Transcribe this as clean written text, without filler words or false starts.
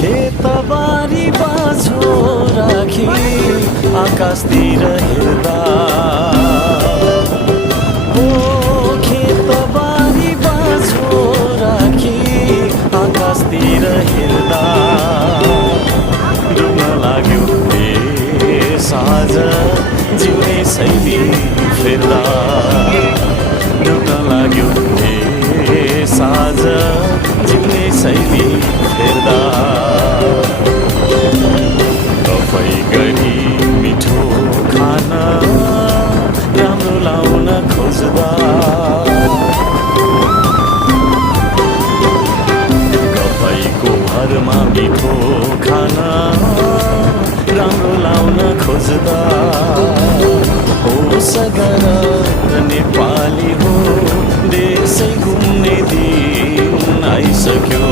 खेतबारी बाछो राखी आकाशतिर हेर्दा ओ खेतबारी बाछो राखी आकाशतिर हेर्दा डुब्न लाग्यो ए साँझ जिउने शैली फेर्दा डुब्न लाग्यो ए साँझ जिउने शैली फेर्दा गफै गरी मिठो खाना राम्रो लाउन खोज्दा गफैको भरमा मिठो खाना राम्रो लाउन खोज्दा हो सगर नेपाली हो देशै घुम्ने दिन आइसक्यो।